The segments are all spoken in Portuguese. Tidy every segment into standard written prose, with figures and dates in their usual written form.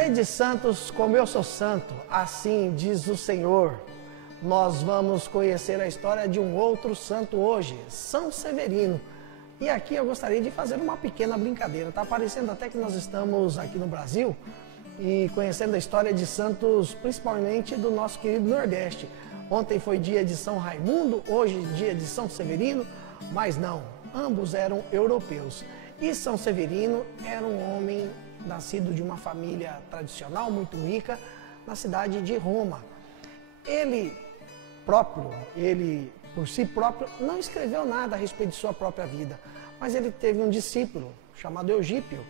Sede santos como eu sou santo, assim diz o Senhor. Nós vamos conhecer a história de um outro santo hoje, São Severino. E aqui eu gostaria de fazer uma pequena brincadeira. Está parecendo até que nós estamos aqui no Brasil e conhecendo a história de santos, principalmente do nosso querido Nordeste. Ontem foi dia de São Raimundo, hoje dia de São Severino, mas não, ambos eram europeus. E São Severino era um homem nascido de uma família tradicional muito rica na cidade de Roma. Ele por si próprio, não escreveu nada a respeito de sua própria vida, mas ele teve um discípulo chamado Eugípio,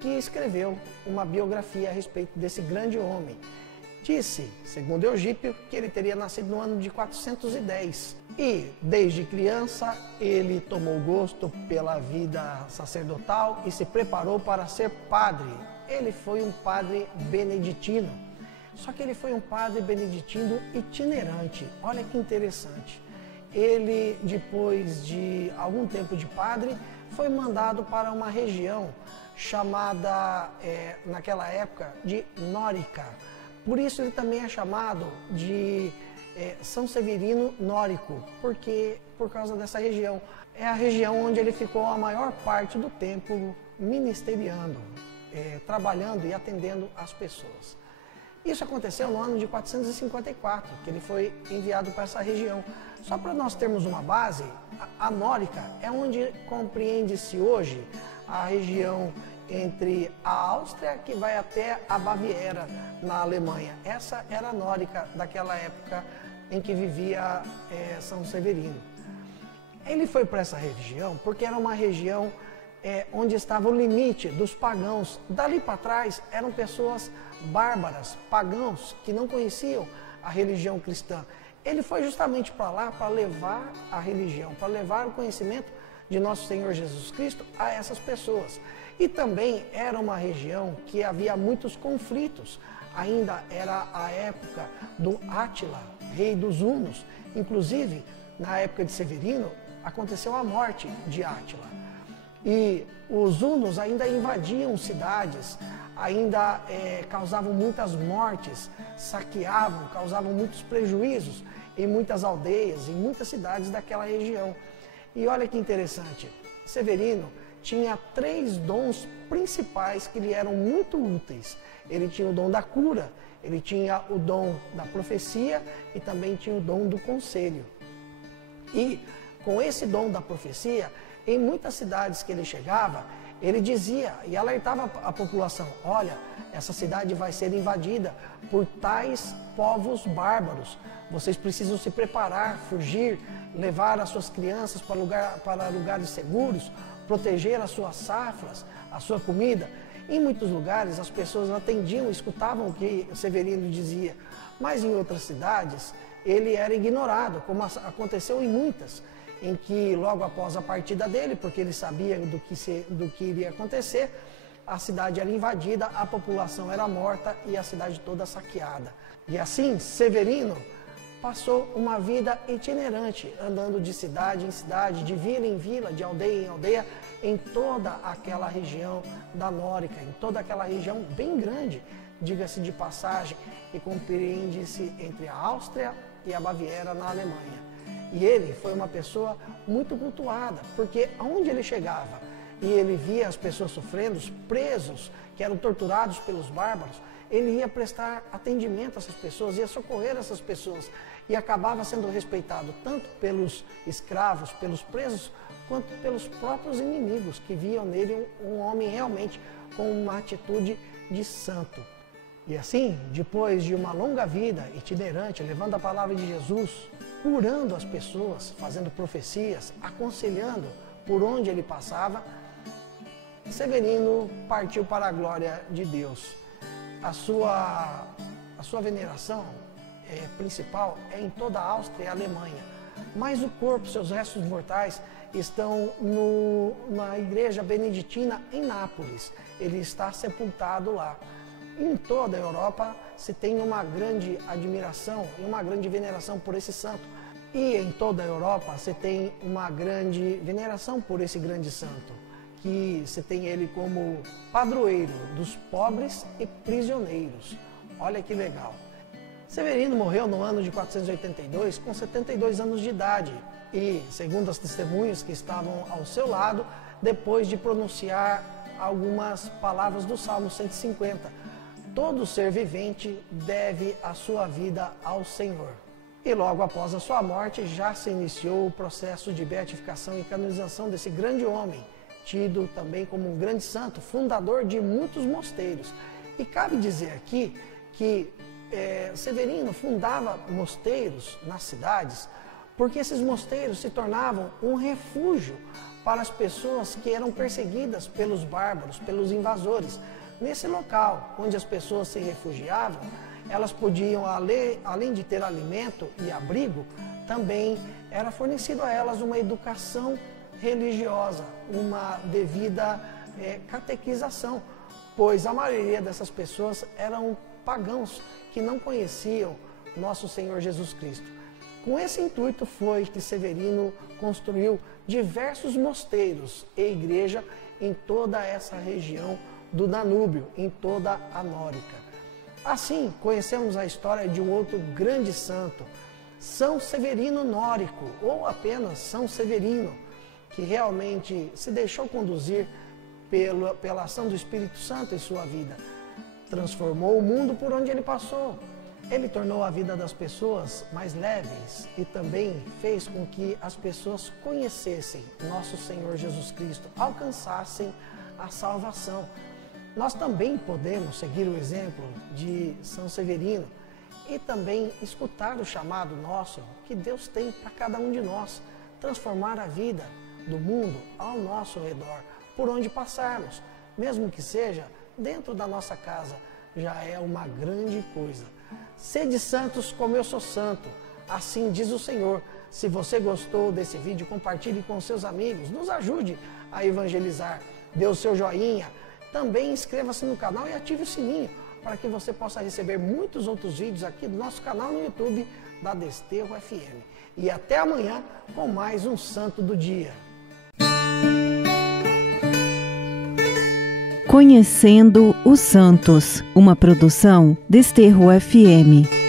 que escreveu uma biografia a respeito desse grande homem. Disse, segundo Eugípio, que ele teria nascido no ano de 410 e, desde criança, ele tomou gosto pela vida sacerdotal e se preparou para ser padre. Ele foi um padre beneditino, só que ele foi um padre beneditino itinerante. Olha que interessante. Ele, depois de algum tempo de padre, foi mandado para uma região chamada, naquela época, de Nórica. Por isso ele também é chamado de São Severino Nórico, por causa dessa região. É a região onde ele ficou a maior parte do tempo ministeriando, trabalhando e atendendo as pessoas. Isso aconteceu no ano de 454, que ele foi enviado para essa região. Só para nós termos uma base, a Nórica é onde compreende-se hoje a região entre a Áustria, que vai até a Baviera, na Alemanha. Essa era a Nórica daquela época em que vivia São Severino. Ele foi para essa região porque era uma região onde estava o limite dos pagãos. Dali para trás eram pessoas bárbaras, pagãos, que não conheciam a religião cristã. Ele foi justamente para lá para levar a religião, para levar o conhecimento de nosso Senhor Jesus Cristo a essas pessoas. E também era uma região que havia muitos conflitos. Ainda era a época do Átila, rei dos hunos. Inclusive, na época de Severino, aconteceu a morte de Átila. E os hunos ainda invadiam cidades, ainda causavam muitas mortes, saqueavam, causavam muitos prejuízos em muitas aldeias, em muitas cidades daquela região. E olha que interessante, Severino tinha 3 dons principais que lhe eram muito úteis. Ele tinha o dom da cura, ele tinha o dom da profecia e também tinha o dom do conselho. E com esse dom da profecia, em muitas cidades que ele chegava, ele dizia e alertava a população: olha, essa cidade vai ser invadida por tais povos bárbaros. Vocês precisam se preparar, fugir, levar as suas crianças para lugares seguros, proteger as suas safras, a sua comida. Em muitos lugares as pessoas atendiam, escutavam o que Severino dizia, mas em outras cidades ele era ignorado, como aconteceu em muitas, em que logo após a partida dele, porque ele sabia do que iria acontecer, a cidade era invadida, a população era morta e a cidade toda saqueada. E assim, Severino passou uma vida itinerante, andando de cidade em cidade, de vila em vila, de aldeia em aldeia, em toda aquela região da Nórica, em toda aquela região bem grande, diga-se de passagem, que compreende-se entre a Áustria e a Baviera na Alemanha. E ele foi uma pessoa muito cultuada, porque aonde ele chegava e ele via as pessoas sofrendo, os presos que eram torturados pelos bárbaros, ele ia prestar atendimento a essas pessoas, ia socorrer essas pessoas e acabava sendo respeitado tanto pelos escravos, pelos presos, quanto pelos próprios inimigos que viam nele um homem realmente com uma atitude de santo. E assim, depois de uma longa vida itinerante, levando a palavra de Jesus, curando as pessoas, fazendo profecias, aconselhando por onde ele passava, Severino partiu para a glória de Deus. A sua veneração principal é em toda a Áustria e a Alemanha, mas o corpo, seus restos mortais, estão na igreja beneditina em Nápoles. Ele está sepultado lá. Em toda a Europa se tem uma grande admiração e uma grande veneração por esse santo. E em toda a Europa se tem uma grande veneração por esse grande santo, que se tem ele como padroeiro dos pobres e prisioneiros. Olha que legal. Severino morreu no ano de 482 com 72 anos de idade e, segundo as testemunhas que estavam ao seu lado, depois de pronunciar algumas palavras do Salmo 150, todo ser vivente deve a sua vida ao Senhor. E logo após a sua morte já se iniciou o processo de beatificação e canonização desse grande homem, tido também como um grande santo, fundador de muitos mosteiros. E cabe dizer aqui que Severino fundava mosteiros nas cidades porque esses mosteiros se tornavam um refúgio para as pessoas que eram perseguidas pelos bárbaros, pelos invasores. Nesse local onde as pessoas se refugiavam, elas podiam, além de ter alimento e abrigo, também era fornecido a elas uma educação religiosa, uma devida catequização, pois a maioria dessas pessoas eram pagãos que não conheciam nosso Senhor Jesus Cristo. Com esse intuito foi que Severino construiu diversos mosteiros e igreja em toda essa região do Danúbio, em toda a Nórica. Assim, conhecemos a história de um outro grande santo, São Severino Nórico, ou apenas São Severino, que realmente se deixou conduzir pela ação do Espírito Santo em sua vida. Transformou o mundo por onde ele passou. Ele tornou a vida das pessoas mais leves e também fez com que as pessoas conhecessem nosso Senhor Jesus Cristo, alcançassem a salvação. Nós também podemos seguir o exemplo de São Severino e também escutar o chamado nosso que Deus tem para cada um de nós, transformar a vida do mundo ao nosso redor, por onde passarmos, mesmo que seja dentro da nossa casa, já é uma grande coisa. Sede santos como eu sou santo, assim diz o Senhor. Se você gostou desse vídeo, compartilhe com seus amigos, nos ajude a evangelizar, dê o seu joinha, também inscreva-se no canal e ative o sininho, para que você possa receber muitos outros vídeos aqui do nosso canal no YouTube da Desterro FM. E até amanhã com mais um Santo do Dia. Conhecendo os Santos, uma produção Desterro FM.